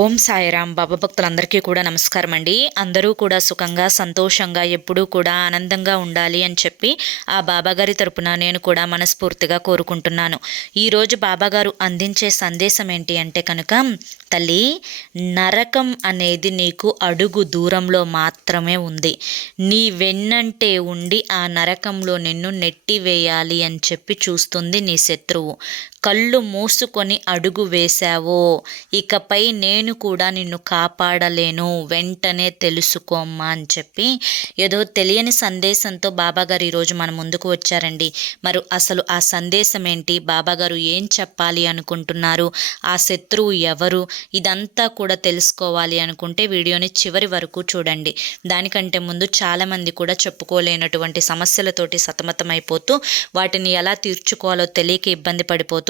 ఓం సాయిరామ్ బాబా భక్తులందరికీ కూడా నమస్కారం అండి. అందరూ కూడా సుఖంగా సంతోషంగా ఎప్పుడూ కూడా ఆనందంగా ఉండాలి అని చెప్పి ఆ బాబాగారి తరపున నేను కూడా మనస్ఫూర్తిగా కోరుకుంటున్నాను. ఈరోజు బాబాగారు అందించే సందేశం ఏంటి అంటే కనుక తల్లి నరకం అనేది నీకు అడుగు దూరంలో మాత్రమే ఉంది. నీ వెన్నంటే ఉండి ఆ నరకంలో నిన్ను నెట్టివేయాలి అని చెప్పి చూస్తుంది నీ శత్రువు. కళ్ళు మూసుకొని అడుగు వేశావో. ఇకపై నేను కూడా నిన్ను కాపాడలేను. వెంటనే తెలుసుకోమ్మా అని చెప్పి ఏదో తెలియని సందేశంతో బాబాగారు ఈరోజు మన ముందుకు వచ్చారండి. మరి అసలు ఆ సందేశం ఏంటి? బాబాగారు ఏం చెప్పాలి అనుకుంటున్నారు? ఆ శత్రువు ఎవరు? ఇదంతా కూడా తెలుసుకోవాలి అనుకుంటే వీడియోని చివరి వరకు చూడండి. దానికంటే ముందు చాలామంది కూడా చెప్పుకోలేనటువంటి సమస్యలతోటి సతమతమైపోతూ వాటిని ఎలా తీర్చుకోవాలో తెలియక ఇబ్బంది పడిపోతూ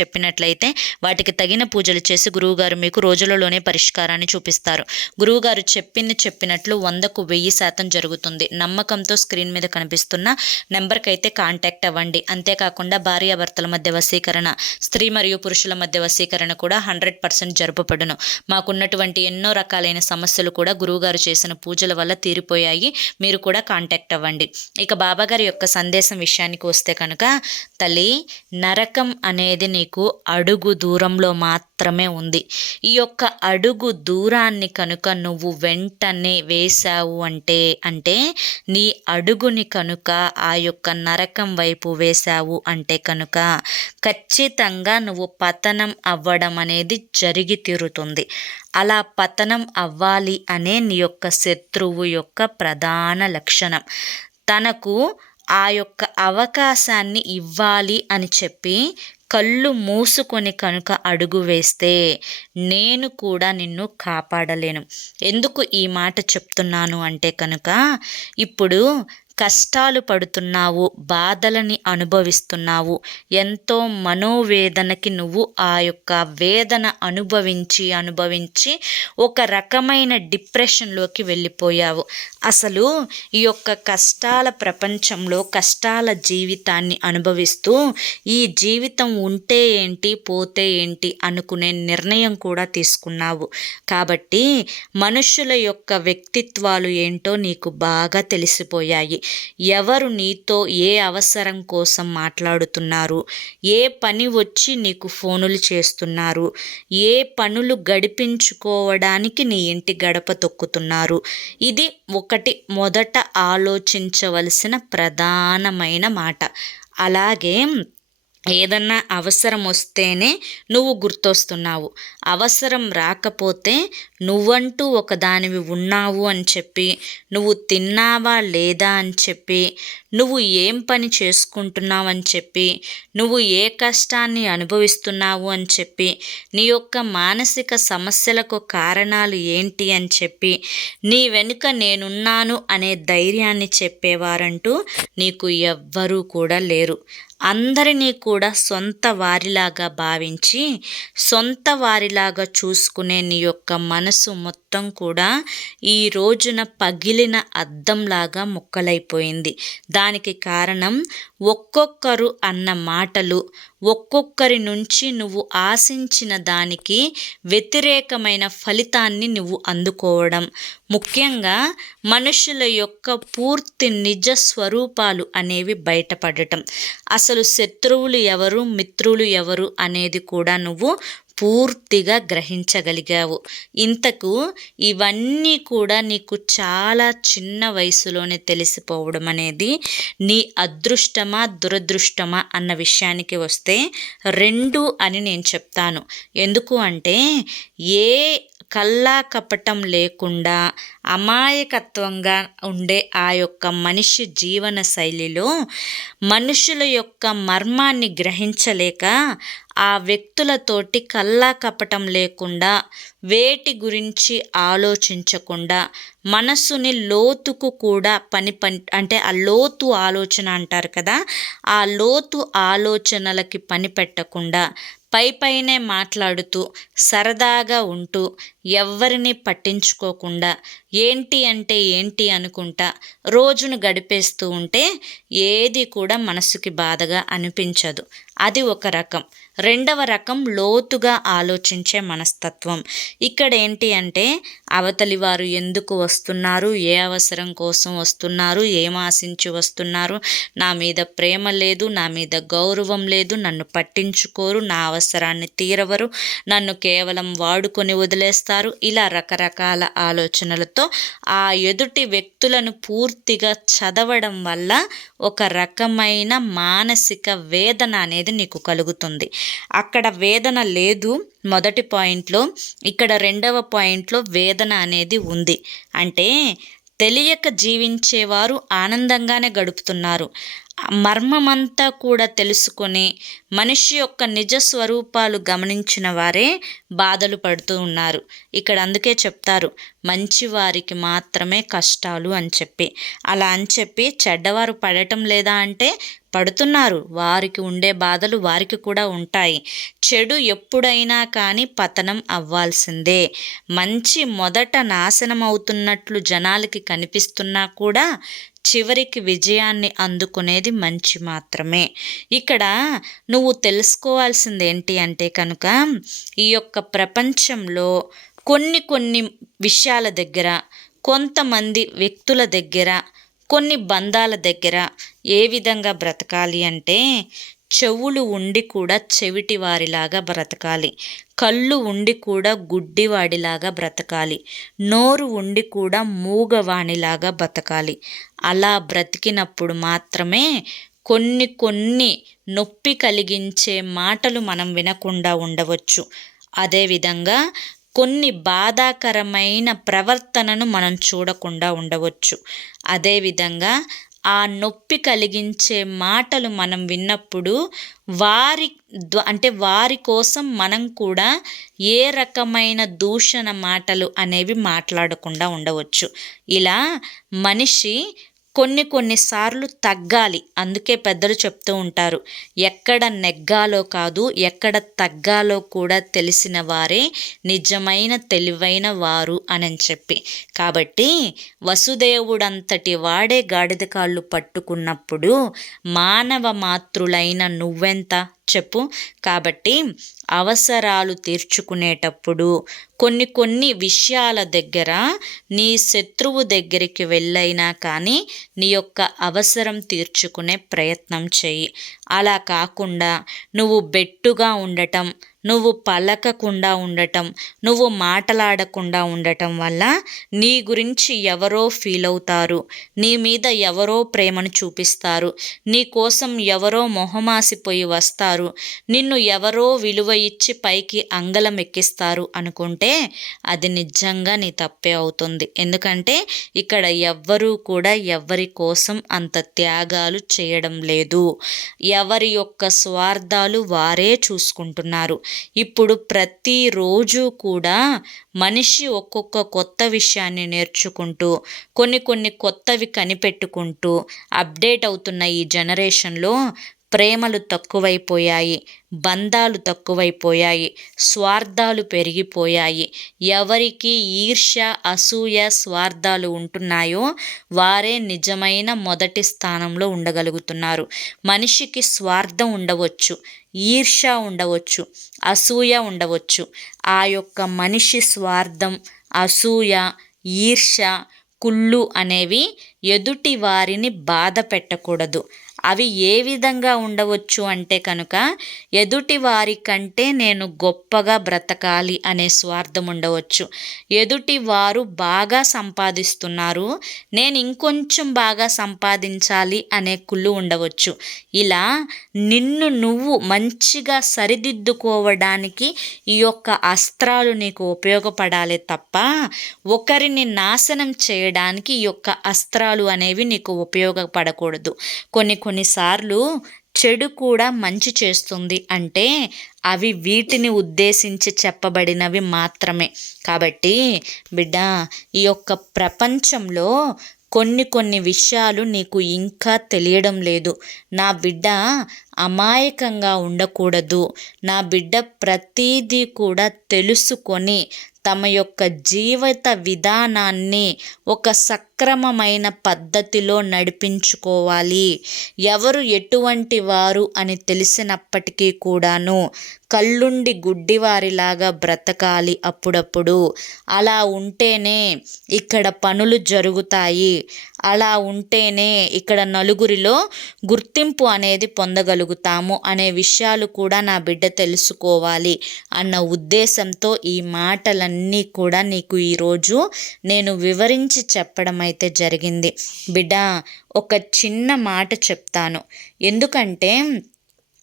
చెప్పినట్లయితే వాటికి తగిన పూజలు చేసి గురువుగారు మీకు రోజులలోనే పరిష్కారాన్ని చూపిస్తారు. గురువుగారు చెప్పింది చెప్పినట్లు వందకు వెయ్యి శాతం జరుగుతుంది. నమ్మకంతో స్క్రీన్ మీద కనిపిస్తున్న నెంబర్కి అయితే కాంటాక్ట్ అవ్వండి. అంతేకాకుండా భార్యాభర్తల మధ్య వశీకరణ స్త్రీ మరియు పురుషుల మధ్య వశీకరణ కూడా హండ్రెడ్ పర్సెంట్ జరుపబడును మాకున్నటువంటి ఎన్నో రకాలైన సమస్యలు కూడా గురువుగారు చేసిన పూజల వల్ల తీరిపోయాయి. మీరు కూడా కాంటాక్ట్ అవ్వండి. ఇక బాబాగారి యొక్క సందేశం విషయానికి వస్తే కనుక తల్లి నరకం అనేది నీకు అడుగు దూరంలో మాత్రమే ఉంది. ఈ యొక్క అడుగు దూరాన్ని కనుక నువ్వు వెంటనే వేశావు అంటే అంటే నీ అడుగుని కనుక ఆ యొక్క నరకం వైపు వేశావు అంటే కనుక ఖచ్చితంగా నువ్వు పతనం అవ్వడం అనేది జరిగి తీరుతుంది. అలా పతనం అవ్వాలి అనే నీ యొక్క శత్రువు యొక్క ప్రధాన లక్షణం. తనకు ఆ యొక్క అవకాశాన్ని ఇవ్వాలి అని చెప్పి కళ్ళు మూసుకొని కనుక అడుగు వేస్తే నేను కూడా నిన్ను కాపాడలేను. ఎందుకు ఈ మాట చెప్తున్నాను అంటే కనుక ఇప్పుడు కష్టాలు పడుతున్నావు బాధలని అనుభవిస్తున్నావు. ఎంతో మనోవేదనకి నువ్వు ఆ యొక్క వేదన అనుభవించి అనుభవించి ఒక రకమైన డిప్రెషన్లోకి వెళ్ళిపోయావు. అసలు ఈ యొక్క కష్టాల ప్రపంచంలో కష్టాల జీవితాన్ని అనుభవిస్తూ ఈ జీవితం ఉంటే ఏంటి పోతే ఏంటి అనుకునే నిర్ణయం కూడా తీసుకున్నావు. కాబట్టి మనుషుల యొక్క వ్యక్తిత్వాలు ఏంటో నీకు బాగా తెలిసిపోయాయి. ఎవరు నీతో ఏ అవసరం కోసం మాట్లాడుతున్నారు? ఏ పని వచ్చి నీకు ఫోనులు చేస్తున్నారు? ఏ పనులు గడిపించుకోవడానికి నీ ఇంటి గడప తొక్కుతున్నారు? ఇది ఒకటి మొదట ఆలోచించవలసిన ప్రధానమైన మాట. అలాగే ఏదన్నా అవసరం వస్తేనే నువ్వు గుర్తొస్తున్నావు. అవసరం రాకపోతే నువ్వంటూ ఒకదానివి ఉన్నావు అని చెప్పి నువ్వు తిన్నావా లేదా అని చెప్పి నువ్వు ఏం పని చేసుకుంటున్నావు అని చెప్పి నువ్వు ఏ కష్టాన్ని అనుభవిస్తున్నావు అని చెప్పి నీ యొక్క మానసిక సమస్యలకు కారణాలు ఏంటి అని చెప్పి నీ వెనుక నేనున్నాను అనే ధైర్యాన్ని చెప్పేవారంటూ నీకు ఎవ్వరూ కూడా లేరు. అందరినీ కూడా సొంత వారిలాగా భావించి సొంత వారిలాగా చూసుకునే నీ యొక్క మనసు మొత్తం కూడా ఈ రోజున పగిలిన అద్దంలాగా ముక్కలైపోయింది. దానికి కారణం ఒక్కొక్కరు అన్న మాటలు ఒక్కొక్కరి నుంచి నువ్వు ఆశించిన దానికి వ్యతిరేకమైన ఫలితాన్ని నువ్వు అందుకోవడం. ముఖ్యంగా మనుషుల యొక్క పూర్తి నిజ స్వరూపాలు అనేవి బయటపడటం. అసలు శత్రువులు ఎవరు మిత్రులు ఎవరు అనేది కూడా నువ్వు పూర్తిగా గ్రహించగలిగావు. ఇంతకు ఇవన్నీ కూడా నీకు చాలా చిన్న వయసులోనే తెలిసిపోవడం అనేది నీ అదృష్టమా దురదృష్టమా అన్న విషయానికి వస్తే రెండు అని నేను చెప్తాను. ఎందుకు అంటే ఏ కల్లా కపటం లేకుండా అమాయకత్వంగా ఉండే ఆ యొక్క మనిషి జీవన శైలిలో మనుషుల యొక్క మర్మాన్ని గ్రహించలేక ఆ వ్యక్తులతోటి కల్లా కపటం లేకుండా వేటి గురించి ఆలోచించకుండా మనసుని లోతుకు కూడా పని పని అంటే ఆ లోతు ఆలోచన అంటారు కదా ఆ లోతు ఆలోచనలకి పని పెట్టకుండా పై పైనే మాట్లాడుతూ సరదాగా ఉంటూ ఎవ్వరిని పట్టించుకోకుండా ఏంటి అంటే ఏంటి అనుకుంటా రోజును గడిపేస్తూ ఉంటే ఏది కూడా మనసుకి బాధగా అనిపించదు. అది ఒక రకం. రెండవ రకం లోతుగా ఆలోచించే మనస్తత్వం. ఇక్కడ ఏంటి అంటే అవతలి వారు ఎందుకు వస్తున్నారు? ఏ అవసరం కోసం వస్తున్నారు? ఏం ఆశించి వస్తున్నారు? నా మీద ప్రేమ లేదు నా మీద గౌరవం లేదు నన్ను పట్టించుకోరు నా అవసరాన్ని తీరవరు నన్ను కేవలం వాడుకొని వదిలేస్తారు. ఇలా రకరకాల ఆలోచనలతో ఆ ఎదుటి వ్యక్తులను పూర్తిగా చదవడం వల్ల ఒక రకమైన మానసిక వేదన అనేది నీకు కలుగుతుంది. అక్కడ వేదన లేదు. మొదటి పాయింట్లో ఇక్కడ రెండవ పాయింట్లో వేదన అనేది ఉంది. అంటే తెలియక జీవించేవారు ఆనందంగానే గడుపుతున్నారు. మర్మమంతా కూడా తెలుసుకొని మనిషి యొక్క నిజ స్వరూపాలు గమనించిన వారే బాధలు పడుతూ ఉన్నారు. ఇక్కడ అందుకే చెప్తారు మంచివారికి మాత్రమే కష్టాలు అని చెప్పి. అలా అని చెప్పి చెడ్డవారు పడటం లేదా అంటే పడుతున్నారు. వారికి ఉండే బాధలు వారికి కూడా ఉంటాయి. చెడు ఎప్పుడైనా కానీ పతనం అవ్వాల్సిందే. మంచి మొదట నాశనం అవుతున్నట్లు జనాలకి కనిపిస్తున్నా కూడా చివరికి విజయాన్ని అందుకునేది మంచి మాత్రమే. ఇక్కడ నువ్వు తెలుసుకోవాల్సింది ఏంటి అంటే కనుక ఈ యొక్క ప్రపంచంలో కొన్ని కొన్ని విషయాల దగ్గర కొంతమంది వ్యక్తుల దగ్గర కొన్ని బంధాల దగ్గర ఏ విధంగా బ్రతకాలి అంటే చెవులు ఉండి కూడా చెవిటి వారిలాగా బ్రతకాలి. కళ్ళు ఉండి కూడా గుడ్డివాడిలాగా బ్రతకాలి. నోరు ఉండి కూడా మూగవాణిలాగా బ్రతకాలి. అలా బ్రతికినప్పుడు మాత్రమే కొన్ని కొన్ని నొప్పి కలిగించే మాటలు మనం వినకుండా ఉండవచ్చు. అదేవిధంగా కొన్ని బాధాకరమైన ప్రవర్తనను మనం చూడకుండా ఉండవచ్చు. అదేవిధంగా ఆ నొప్పి కలిగించే మాటలు మనం విన్నప్పుడు వారి అంటే వారి కోసం మనం కూడా ఏ రకమైన దూషణ మాటలు అనేవి మాట్లాడకుండా ఉండవచ్చు. ఇలా మనిషి కొన్ని కొన్నిసార్లు తగ్గాలి. అందుకే పెద్దలు చెప్తూ ఉంటారు ఎక్కడ నెగ్గాలో కాదు ఎక్కడ తగ్గాలో కూడా తెలిసిన వారే నిజమైన తెలివైన వారు అని చెప్పి. కాబట్టి వసుదేవుడంతటి వాడే గాడిద కాళ్ళు పట్టుకున్నప్పుడు మానవ మాతృలైన నువ్వెంత? చెప్పు. కాబట్టి అవసరాలు తీర్చుకునేటప్పుడు కొన్ని కొన్ని విషయాల దగ్గర నీ శత్రువు దగ్గరికి వెళ్ళైనా కానీ నీ యొక్క అవసరం తీర్చుకునే ప్రయత్నం చేయి అలా కాకుండా నువ్వు బెట్టుగా ఉండటం నువ్వు పలకకుండా ఉండటం నువ్వు మాటలాడకుండా ఉండటం వల్ల నీ గురించి ఎవరో ఫీల్ అవుతారు. నీ మీద ఎవరో ప్రేమను చూపిస్తారు. నీ కోసం ఎవరో మొహమాసిపోయి వస్తారు. నిన్ను ఎవరో విలువ ఇచ్చి పైకి అంగలం ఎక్కిస్తారు అనుకుంటే అది నిజంగా నీ తప్పే అవుతుంది. ఎందుకంటే ఇక్కడ ఎవ్వరూ కూడా ఎవరి కోసం అంత త్యాగాలు చేయడం లేదు. ఎవరి యొక్క స్వార్థాలు వారే చూసుకుంటున్నారు. ఇప్పుడు ప్రతిరోజు కూడా మనిషి ఒక్కొక్క కొత్త విషయాన్ని నేర్చుకుంటూ కొన్ని కొన్ని కొత్తవి కనిపెట్టుకుంటూ అప్డేట్ అవుతున్న ఈ జనరేషన్లో ప్రేమలు తక్కువైపోయాయి బంధాలు తక్కువైపోయాయి స్వార్థాలు పెరిగిపోయాయి. ఎవరికి ఈర్ష్య అసూయ స్వార్థాలు ఉంటున్నాయో వారే నిజమైన మొదటి స్థానంలో ఉండగలుగుతున్నారు. మనిషికి స్వార్థం ఉండవచ్చు ఈర్ష ఉండవచ్చు అసూయ ఉండవచ్చు. ఆ యొక్క మనిషి స్వార్థం అసూయ ఈర్ష కుళ్ళు అనేవి ఎదుటి వారిని బాధ పెట్టకూడదు. అవి ఏ విధంగా ఉండవచ్చు అంటే కనుక ఎదుటి వారి కంటే నేను గొప్పగా బ్రతకాలి అనే స్వార్థం ఉండవచ్చు. ఎదుటి వారు బాగా సంపాదిస్తున్నారు నేను ఇంకొంచెం బాగా సంపాదించాలి అనే కుళ్ళు ఉండవచ్చు. ఇలా నిన్ను నువ్వు మంచిగా సరిదిద్దుకోవడానికి ఈ యొక్క అస్త్రాలు నీకు ఉపయోగపడాలి తప్ప ఒకరిని నాశనం చేయడానికి ఈ యొక్క అస్త్రాలు అనేవి నీకు ఉపయోగపడకూడదు. కొన్ని కొన్నిసార్లు చెడు కూడా మంచి చేస్తుంది అంటే అవి వీటిని ఉద్దేశించి చెప్పబడినవి మాత్రమే. కాబట్టి బిడ్డ ఈ యొక్క ప్రపంచంలో కొన్ని కొన్ని విషయాలు నీకు ఇంకా తెలియడం లేదు. నా బిడ్డ అమాయకంగా ఉండకూడదు. నా బిడ్డ ప్రతీదీ కూడా తెలుసుకొని తమ యొక్క జీవిత విధానాన్ని ఒక సక్ సక్రమమైన పద్ధతిలో నడిపించుకోవాలి. ఎవరు ఎటువంటి వారు అని తెలిసినప్పటికీ కూడాను కళ్ళుండి గుడ్డివారిలాగా బ్రతకాలి అప్పుడప్పుడు. అలా ఉంటేనే ఇక్కడ పనులు జరుగుతాయి. అలా ఉంటేనే ఇక్కడ నలుగురిలో గుర్తింపు అనేది పొందగలుగుతాము అనే విషయాలు కూడా నా బిడ్డ తెలుసుకోవాలి అన్న ఉద్దేశంతో ఈ మాటలన్నీ కూడా నీకు ఈరోజు నేను వివరించి చెప్పడం అయితే జరిగింది. బిడ్డ ఒక చిన్న మాట చెప్తాను. ఎందుకంటే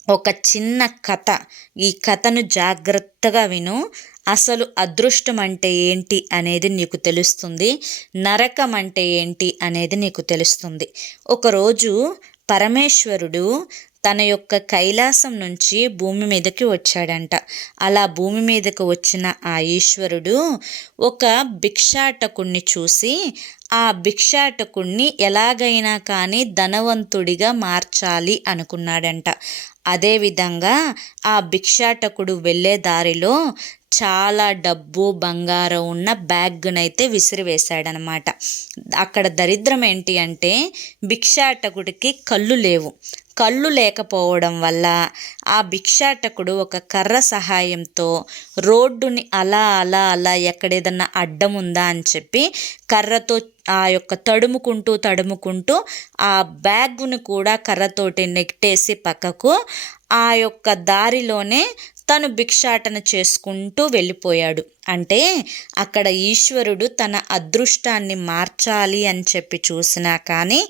ఒక చిన్న కథ. ఈ కథను జాగ్రత్తగా విను. అసలు అదృష్టం అంటే ఏంటి అనేది నీకు తెలుస్తుంది. నరకం అంటే ఏంటి అనేది నీకు తెలుస్తుంది. ఒకరోజు పరమేశ్వరుడు తన యొక్క కైలాసం నుంచి భూమి మీదకి వచ్చాడంట. అలా భూమి మీదకి వచ్చిన ఆ ఈశ్వరుడు ఒక భిక్షాటకుణ్ణి చూసి ఆ భిక్షాటకుణ్ణి ఎలాగైనా కానీ ధనవంతుడిగా మార్చాలి అనుకున్నాడంట. అదేవిధంగా ఆ భిక్షాటకుడు వెళ్ళే దారిలో చాలా డబ్బు బంగారం ఉన్న బ్యాగ్నైతే విసిరివేశాడనమాట. అక్కడ దరిద్రం ఏంటి అంటే భిక్షాటకుడికి కళ్ళు లేవు. కళ్ళు లేకపోవడం వల్ల ఆ భిక్షాటకుడు ఒక కర్ర సహాయంతో రోడ్డుని అలా అలా అలా ఎక్కడేదన్నా అడ్డం ఉందా అని చెప్పి కర్రతో ఆ యొక్క తడుముకుంటూ తడుముకుంటూ ఆ బ్యాగ్ను కూడా కర్రతోటి నెట్టేసి పక్కకు ఆ యొక్క దారిలోనే తను భిక్షాటన చేసుకుంటూ వెళ్ళిపోయాడు. అంటే అక్కడ ఈశ్వరుడు తన అదృష్టాన్ని మార్చాలి అని చెప్పి చూసినా కానీ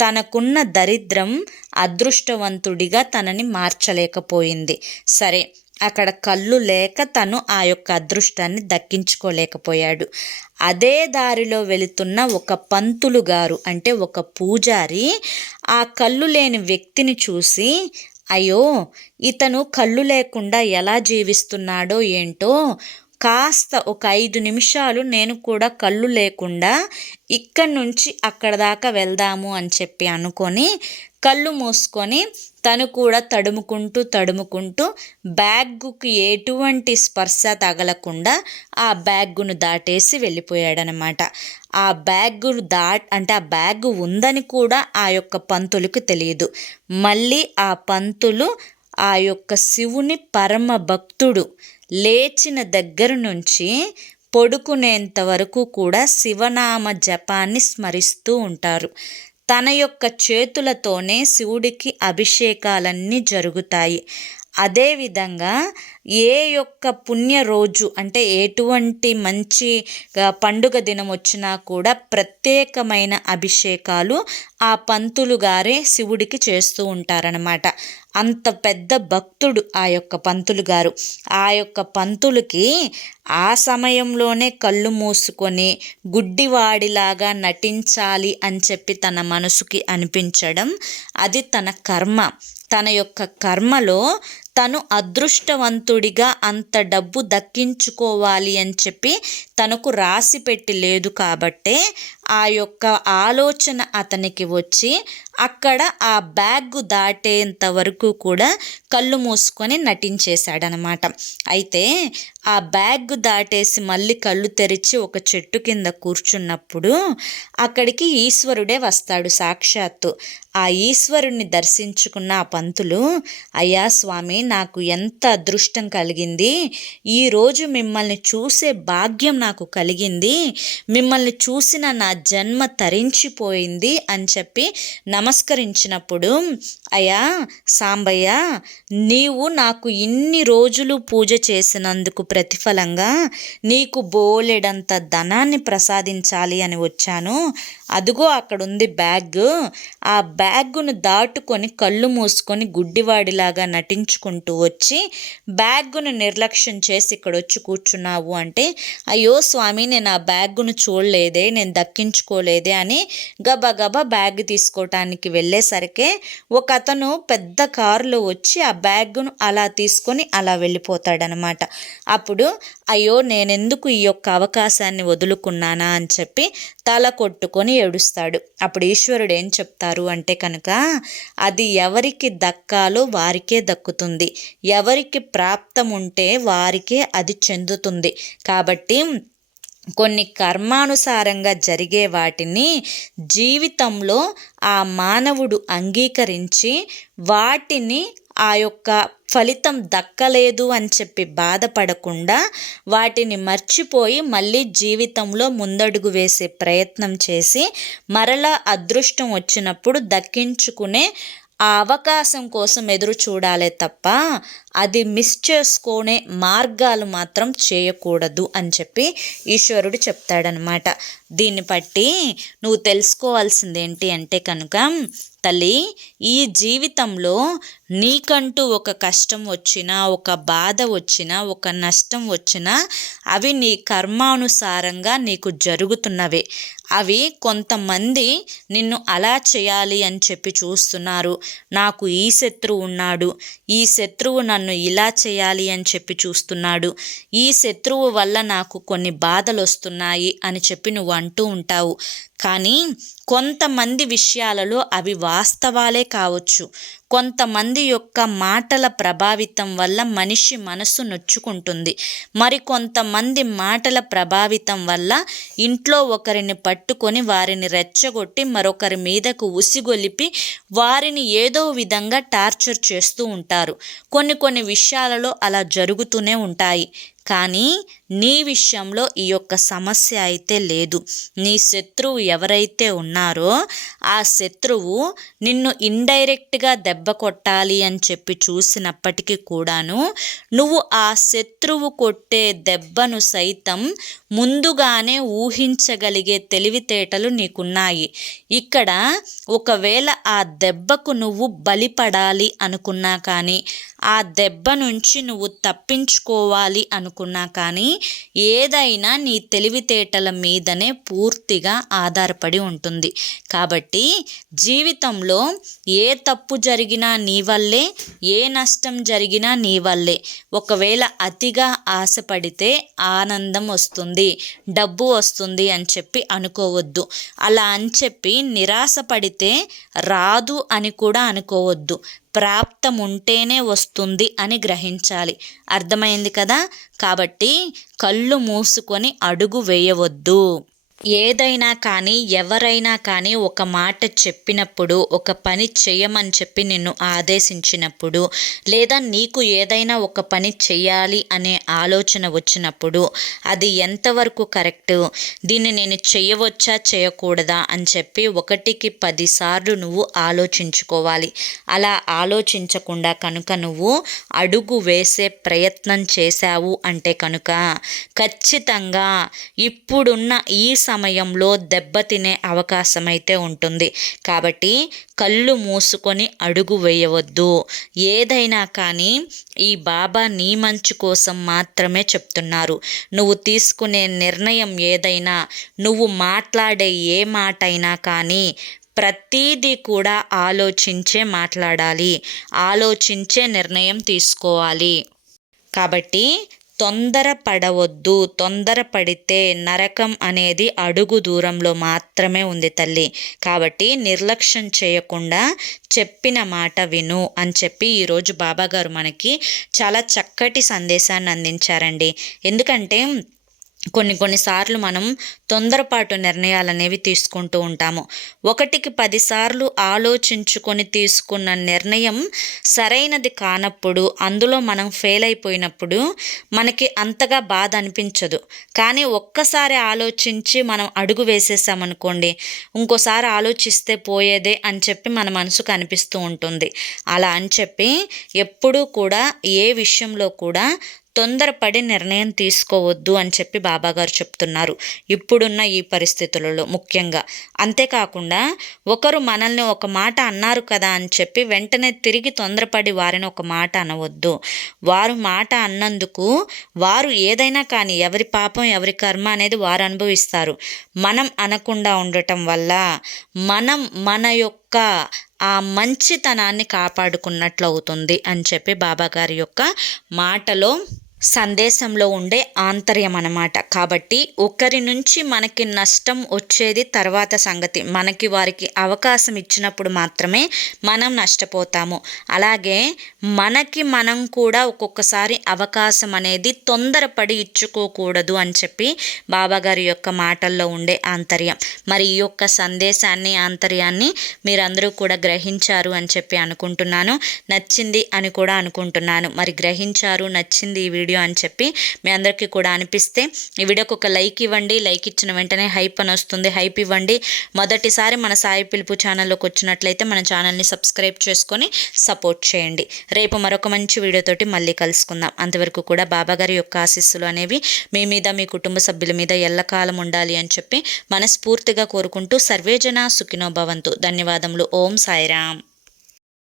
తనకున్న దరిద్రం అదృష్టవంతుడిగా తనని మార్చలేకపోయింది. సరే అక్కడ కళ్ళు లేక తను ఆ యొక్క అదృష్టాన్ని దక్కించుకోలేకపోయాడు. అదే దారిలో వెళుతున్న ఒక పంతులు గారు అంటే ఒక పూజారి ఆ కళ్ళు లేని వ్యక్తిని చూసి అయ్యో ఇతను కళ్ళు లేకుండా ఎలా జీవిస్తున్నాడో ఏంటో కాస్త ఒక ఐదు నిమిషాలు నేను కూడా కళ్ళు లేకుండా ఇక్కడి నుంచి అక్కడ దాకా వెళ్దాము అని చెప్పి అనుకొని కళ్ళు మూసుకొని తను కూడా తడుముకుంటూ తడుముకుంటూ బ్యాగ్కు ఎటువంటి స్పర్శ తగలకుండా ఆ బ్యాగ్ను దాటేసి వెళ్ళిపోయాడనమాట. ఆ బ్యాగ్ దాట్ అంటే ఆ బ్యాగ్ ఉందని కూడా ఆ యొక్క పంతులకు తెలియదు. మళ్ళీ ఆ పంతులు ఆ యొక్క శివుని పరమ భక్తుడు లేచిన దగ్గర నుంచి పడుకునేంత వరకు కూడా శివనామ జపాన్ని స్మరిస్తూ ఉంటారు. తన యొక్క చేతులతోనే శివుడికి అభిషేకాలన్నీ జరుగుతాయి. అదేవిధంగా ఏ యొక్క పుణ్య రోజు అంటే ఎటువంటి మంచి పండుగ దినం వచ్చినా కూడా ప్రత్యేకమైన అభిషేకాలు ఆ పంతులు గారే శివుడికి చేస్తూ ఉంటారనమాట అంత పెద్ద భక్తుడు ఆ యొక్క పంతులు గారు. ఆ యొక్క పంతులకి ఆ సమయంలోనే కళ్ళు మూసుకొని గుడ్డివాడిలాగా నటించాలి అని చెప్పి తన మనసుకి అనిపించడం అది తన కర్మ. తన యొక్క కర్మలో తను అదృష్టవంతుడిగా అంత డబ్బు దక్కించుకోవాలి అని చెప్పి తనకు రాసి పెట్టి లేదు కాబట్టే ఆ యొక్క ఆలోచన అతనికి వచ్చి అక్కడ ఆ బ్యాగ్ దాటేంత వరకు కూడా కళ్ళు మూసుకొని నటించేశాడనమాట. అయితే ఆ బ్యాగ్ దాటేసి మళ్ళీ కళ్ళు తెరిచి ఒక చెట్టు కింద కూర్చున్నప్పుడు అక్కడికి ఈశ్వరుడే వస్తాడు సాక్షాత్తు. ఆ ఈశ్వరుణ్ణి దర్శించుకున్న ఆ పంతులు అయ్యా స్వామి నాకు ఎంత అదృష్టం కలిగింది. ఈరోజు మిమ్మల్ని చూసే భాగ్యం నాకు కలిగింది. మిమ్మల్ని చూసిన నా జన్మ తరించిపోయింది అని చెప్పి నమ నమస్కరించినప్పుడు అయ్యా సాంబయ్య నీవు నాకు ఇన్ని రోజులు పూజ చేసినందుకు ప్రతిఫలంగా నీకు బోలెడంత ధనాన్ని ప్రసాదించాలి అని వచ్చాను. అదుగో అక్కడ ఉంది బ్యాగ్. ఆ బ్యాగ్ను దాటుకొని కళ్ళు మూసుకొని గుడ్డివాడిలాగా నటించుకుంటూ వచ్చి బ్యాగ్ను నిర్లక్ష్యం చేసి ఇక్కడ వచ్చి కూర్చున్నావు అంటే అయ్యో స్వామి నేను ఆ బ్యాగ్ను చూడలేదే నేను దక్కించుకోలేదే అని గబగబా బ్యాగ్ తీసుకోవటానికి వెళ్ళేసరికే ఒక అతను పెద్ద కారులో వచ్చి ఆ బ్యాగ్ను అలా తీసుకొని అలా వెళ్ళిపోతాడనమాట. అప్పుడు అయ్యో నేనెందుకు ఈ యొక్క అవకాశాన్ని వదులుకున్నానా అని చెప్పి తల కొట్టుకొని ఏడుస్తాడు. అప్పుడు ఈశ్వరుడు ఏం చెప్తారు అంటే కనుక అది ఎవరికి దక్కాలో వారికే దక్కుతుంది. ఎవరికి ప్రాప్తం ఉంటే వారికే అది చెందుతుంది. కాబట్టి కొన్ని కర్మానుసారంగా జరిగే వాటిని జీవితంలో ఆ మానవుడు అంగీకరించి వాటిని ఆ యొక్క ఫలితం దక్కలేదు అని చెప్పి బాధపడకుండా వాటిని మర్చిపోయి మళ్ళీ జీవితంలో ముందడుగు వేసే ప్రయత్నం చేసి మరలా అదృష్టం వచ్చినప్పుడు దక్కించుకునే ఆ అవకాశం కోసం ఎదురు చూడాలే తప్ప అది మిస్ చేసుకునే మార్గాలు మాత్రం చేయకూడదు అని చెప్పి ఈశ్వరుడు చెప్తాడనమాట దీన్ని బట్టి నువ్వు తెలుసుకోవాల్సింది ఏంటి అంటే కనుక తల్లి ఈ జీవితంలో నీకంటూ ఒక కష్టం వచ్చినా ఒక బాధ వచ్చినా ఒక నష్టం వచ్చినా అవి నీ కర్మానుసారంగా నీకు జరుగుతున్నవే. అవి కొంతమంది నిన్ను అలా చేయాలి అని చెప్పి చూస్తున్నారు. నాకు ఈ శత్రువు ఉన్నాడు. ఈ శత్రువు నన్ను ఇలా చేయాలి అని చెప్పి చూస్తున్నాడు. ఈ శత్రువు వల్ల నాకు కొన్ని బాధలు వస్తున్నాయి అని చెప్పి నువ్వు అంటూ ఉంటావు. కానీ కొంతమంది విషయాలలో అవి వాస్తవాలే కావచ్చు. కొంతమంది యొక్క మాటల ప్రభావితం వల్ల మనిషి మనసు నొచ్చుకుంటుంది. మరి కొంతమంది మాటల ప్రభావితం వల్ల ఇంట్లో ఒకరిని పట్టుకొని వారిని రెచ్చగొట్టి మరొకరి మీదకు ఉసిగొలిపి వారిని ఏదో విధంగా టార్చర్ చేస్తూ ఉంటారు. కొన్ని కొన్ని విషయాలలో అలా జరుగుతూనే ఉంటాయి. కానీ నీ విషయంలో ఈ యొక్క సమస్య అయితే లేదు. నీ శత్రువు ఎవరైతే ఉన్నారో ఆ శత్రువు నిన్ను ఇండైరెక్ట్గా దెబ్బ కొట్టాలి అని చెప్పి చూసినప్పటికీ కూడాను నువ్వు ఆ శత్రువు కొట్టే దెబ్బను సైతం ముందుగానే ఊహించగలిగే తెలివితేటలు నీకున్నాయి. ఇక్కడ ఒకవేళ ఆ దెబ్బకు నువ్వు బలిపడాలి అనుకున్నా కానీ ఆ దెబ్బ నుంచి నువ్వు తప్పించుకోవాలి అనుకున్నా కానీ ఏదైనా నీ తెలివితేటల మీదనే పూర్తిగా ఆధారపడి ఉంటుంది. కాబట్టి జీవితంలో ఏ తప్పు జరిగినా నీ వల్లే ఏ నష్టం జరిగినా నీ వల్లే. ఒకవేళ అతిగా ఆశపడితే ఆనందం వస్తుంది డబ్బు వస్తుంది అని చెప్పి అనుకోవద్దు. అలా అని చెప్పి నిరాశపడితే రాదు అని కూడా అనుకోవద్దు. ప్రాప్తం ఉంటేనే వస్తుంది అని గ్రహించాలి. అర్థమైంది కదా? కాబట్టి కళ్ళు మూసుకొని అడుగు వేయవద్దు. ఏదైనా కానీ ఎవరైనా కానీ ఒక మాట చెప్పినప్పుడు ఒక పని చేయమని చెప్పి నిన్ను ఆదేశించినప్పుడు లేదా నీకు ఏదైనా ఒక పని చేయాలి అనే ఆలోచన వచ్చినప్పుడు అది ఎంతవరకు కరెక్ట్? దీన్ని నేను చేయవచ్చా చేయకూడదా అని చెప్పి ఒకటికి పదిసార్లు నువ్వు ఆలోచించుకోవాలి. అలా ఆలోచించకుండా కనుక నువ్వు అడుగు వేసే ప్రయత్నం చేశావు అంటే కనుక ఖచ్చితంగా ఇప్పుడున్న ఈ సమయంలో దెబ్బతినే అవకాశం అయితే ఉంటుంది. కాబట్టి కళ్ళు మూసుకొని అడుగు వేయవద్దు. ఏదైనా కానీ ఈ బాబా నీ మంచు కోసం మాత్రమే చెప్తున్నారు. నువ్వు తీసుకునే నిర్ణయం ఏదైనా నువ్వు మాట్లాడే ఏ మాట అయినా కానీ ప్రతీది కూడా ఆలోచించే మాట్లాడాలి. ఆలోచించే నిర్ణయం తీసుకోవాలి. కాబట్టి తొందరపడవద్దు తొందరపడితే నరకం అనేది అడుగు దూరంలో మాత్రమే ఉంది తల్లి. కాబట్టి నిర్లక్ష్యం చేయకుండా చెప్పిన మాట విను అని చెప్పి ఈరోజు బాబాగారు మనకి చాలా చక్కటి సందేశాన్ని అందించారండి. ఎందుకంటే కొన్ని కొన్నిసార్లు మనం తొందరపాటు నిర్ణయాలు అనేవి తీసుకుంటూ ఉంటాము. ఒకటికి పదిసార్లు ఆలోచించుకొని తీసుకున్న నిర్ణయం సరైనది కానప్పుడు అందులో మనం ఫెయిల్ అయిపోయినప్పుడు మనకి అంతగా బాధ అనిపించదు. కానీ ఒక్కసారి ఆలోచించి మనం అడుగు వేసేసామనుకోండి ఇంకోసారి ఆలోచిస్తే పోయేదే అని చెప్పి మన మనసుకు అనిపిస్తూ ఉంటుంది. అలా అని చెప్పి ఎప్పుడూ కూడా ఏ విషయంలో కూడా తొందరపడి నిర్ణయం తీసుకోవద్దు అని చెప్పి బాబాగారు చెప్తున్నారు. ఇప్పుడున్న ఈ పరిస్థితులలో ముఖ్యంగా. అంతేకాకుండా ఒకరు మనల్ని ఒక మాట అన్నారు కదా అని చెప్పి వెంటనే తిరిగి తొందరపడి వారిని ఒక మాట అనవద్దు. వారు మాట అన్నందుకు వారు ఏదైనా కానీ ఎవరి పాపం ఎవరి కర్మ అనేది వారు అనుభవిస్తారు. మనం అనకుండా ఉండటం వల్ల మనం మన యొక్క ఆ మంచితనాన్ని కాపాడుకున్నట్లు అవుతుంది అని చెప్పి బాబాగారి యొక్క మాటలో సందేశంలో ఉండే ఆంతర్యం అన్నమాట కాబట్టి ఒకరి నుంచి మనకి నష్టం వచ్చేది తర్వాత సంగతి. మనకి వారికి అవకాశం ఇచ్చినప్పుడు మాత్రమే మనం నష్టపోతాము. అలాగే మనకి మనం కూడా ఒక్కొక్కసారి అవకాశం అనేది తొందరపడి ఇచ్చుకోకూడదు అని చెప్పి బాబాగారి యొక్క మాటల్లో ఉండే ఆంతర్యం. మరి ఈ యొక్క సందేశాన్ని ఆంతర్యాన్ని మీరందరూ కూడా గ్రహించారు అని చెప్పి అనుకుంటున్నాను. నచ్చింది అని కూడా అనుకుంటున్నాను. మరి గ్రహించారు నచ్చింది ఈ వీడియో అని చెప్పి మీ అందరికీ కూడా అనిపిస్తే ఈ వీడియోకి ఒక లైక్ ఇవ్వండి. లైక్ ఇచ్చిన వెంటనే హైప్ అని వస్తుంది. హైప్ ఇవ్వండి. మొదటిసారి మన సాయి పిలుపు ఛానల్లోకి వచ్చినట్లయితే మన ఛానల్ని సబ్స్క్రైబ్ చేసుకొని సపోర్ట్ చేయండి. రేపు మరొక మంచి వీడియోతోటి మళ్ళీ కలుసుకుందాం. అంతవరకు కూడా బాబాగారి యొక్క ఆశీస్సులు అనేవి మీ మీద మీ కుటుంబ సభ్యుల మీద ఎల్లకాలం ఉండాలి అని చెప్పి మనస్ఫూర్తిగా కోరుకుంటూ సర్వేజన సుఖినో భవంతు. ధన్యవాదములు. ఓం సాయిరామ్.